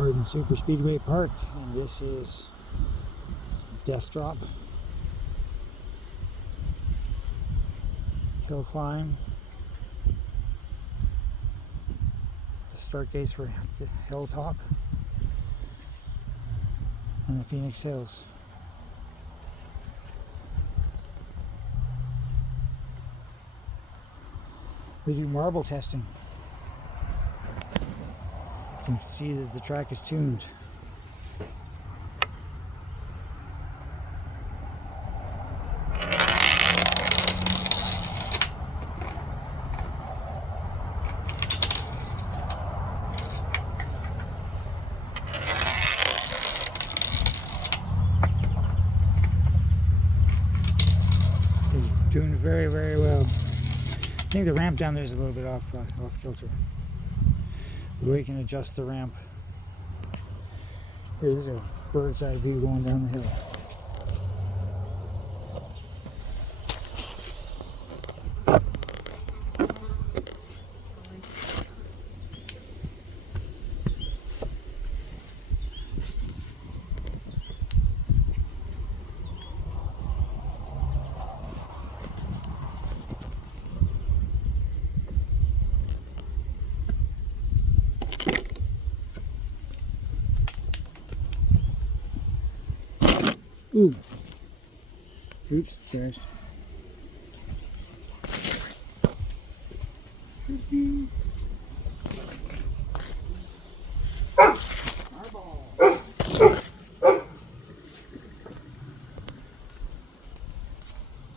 Garden Super Speedway Park, and this is Death Drop, hill climb, the start gates for Hilltop, and the Phoenix Hills. We do marble testing. You can see that the track is tuned. It's tuned very, very well. I think the ramp down there is a little bit off kilter. We can adjust the ramp. Here's a bird's eye view going down the hill. Ooh. Oops, crashed.